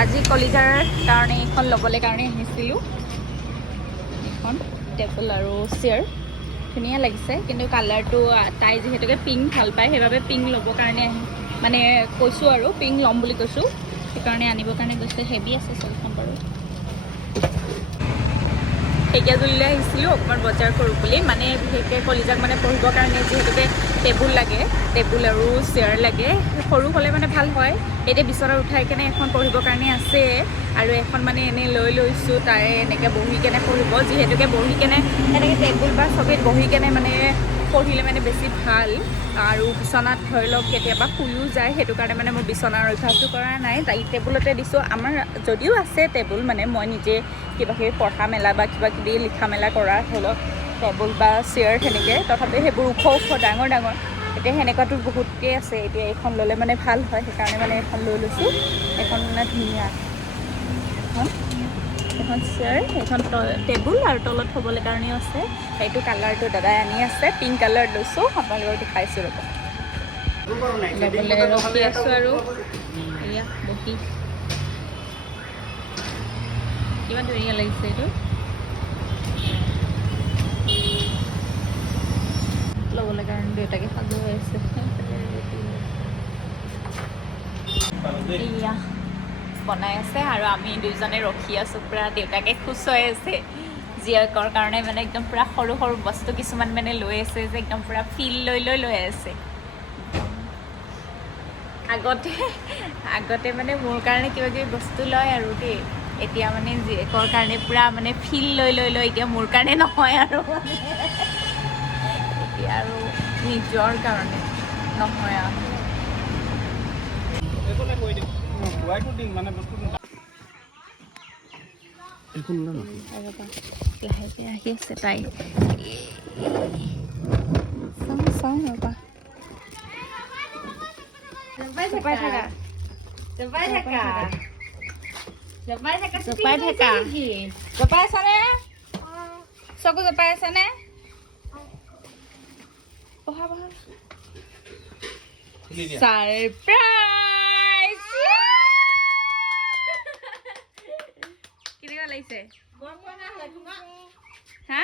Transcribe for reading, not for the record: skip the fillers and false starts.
আজি কলিজাৰ কাৰণে এইখন ল'বলৈ কাৰণে আহিছিলোঁ। এইখন টেবুল আৰু চেয়াৰ ধুনীয়া লাগিছে, কিন্তু কালাৰটো তাই যিহেতুকে পিংক ভাল পায় সেইবাবে পিংক ল'বৰ কাৰণে মানে কৈছোঁ আৰু পিংক ল'ম বুলি কৈছোঁ, সেইকাৰণে আনিবৰ কাৰণে গৈছে। হেভি আছে চলখন বাৰু। ঢেকীয়াজুলিলৈ আহিছিলোঁ অকণমান বজাৰ কৰোঁ বুলি, মানে বিশেষকৈ কলিজাক মানে পঢ়িবৰ কাৰণে যিহেতুকে টেবুল লাগে, টেবুল আৰু চেয়াৰ লাগে। সৰু হ'লে মানে ভাল হয়। এতিয়া বিচনাত উঠাই কেনে এখন পঢ়িবৰ কাৰণে আছে আৰু এখন মানে এনেই লৈছোঁ তাই এনেকৈ বহি কেনে পঢ়িব, যিহেতুকে বহি কেনে এনেকৈ টেবুল বা চকীত বহি কেনে মানে পঢ়িলে মানে বেছি ভাল। আৰু বিচনাত ধৰি লওক কেতিয়াবা শুইও যায়, সেইটো কাৰণে মানে মই বিচনাৰ অভ্যাসটো কৰা নাই, তাই টেবুলতে দিছোঁ। আমাৰ যদিও আছে টেবুল, মানে মই নিজে কিবাকিবি পঢ়া মেলা বা কিবাকিবি লিখা মেলা কৰা ধৰি লওক টেবুল বা চেয়াৰ সেনেকৈ, তথাপিও সেইবোৰ ওখ ডাঙৰ এতিয়া সেনেকুৱাতো বহুতকেই আছে। এতিয়া এইখন ল'লে মানে ভাল হয়, সেইকাৰণে মানে এখন লৈ লৈছোঁ। এখন মানে ধুনীয়া এখন চেয়াৰ, এখন টেবুল আৰু তলত থ'বলৈ কাৰণেও আছে। সেইটো কালাৰটো দাদাই আনি আছে, পিংক কালাৰ লৈছোঁ। আপোনালোকক দেখাইছোঁ ৰ'ব, ল'বলৈ ৰখি আছোঁ আৰু এয়া বহি কিমান ধুনীয়া লাগিছে এইটো। ল'বলৈ কাৰণে দেউতাকে সাজু হৈ আছে। এয়া বনাই আছে আৰু আমি দুইজনে ৰখি আছোঁ পূৰা। দেউতাকে খুচুৱাই আছে জীয়েকৰ কাৰণে, মানে একদম পূৰা সৰু সৰু বস্তু কিছুমান মানে লৈ আছে যে একদম পূৰা ফিল লৈ আছে। আগতে মানে মোৰ কাৰণে কিবা কিবি বস্তু লয় আৰু দেই, এতিয়া মানে জীয়েকৰ কাৰণে পূৰা মানে ফিল লৈ এতিয়া মোৰ কাৰণে নহয় আৰু এতিয়া আৰু নিজৰ কাৰণে নহয় আৰু। লাহেকে আহি আছে তাই, চাওঁ ৰ'বা। জপাই থাকা জপাই আছানে? চকু জপাই আছানে? বহা ছাৰপ্ৰাইজ! কেনেকুৱা লাগিছে? হা?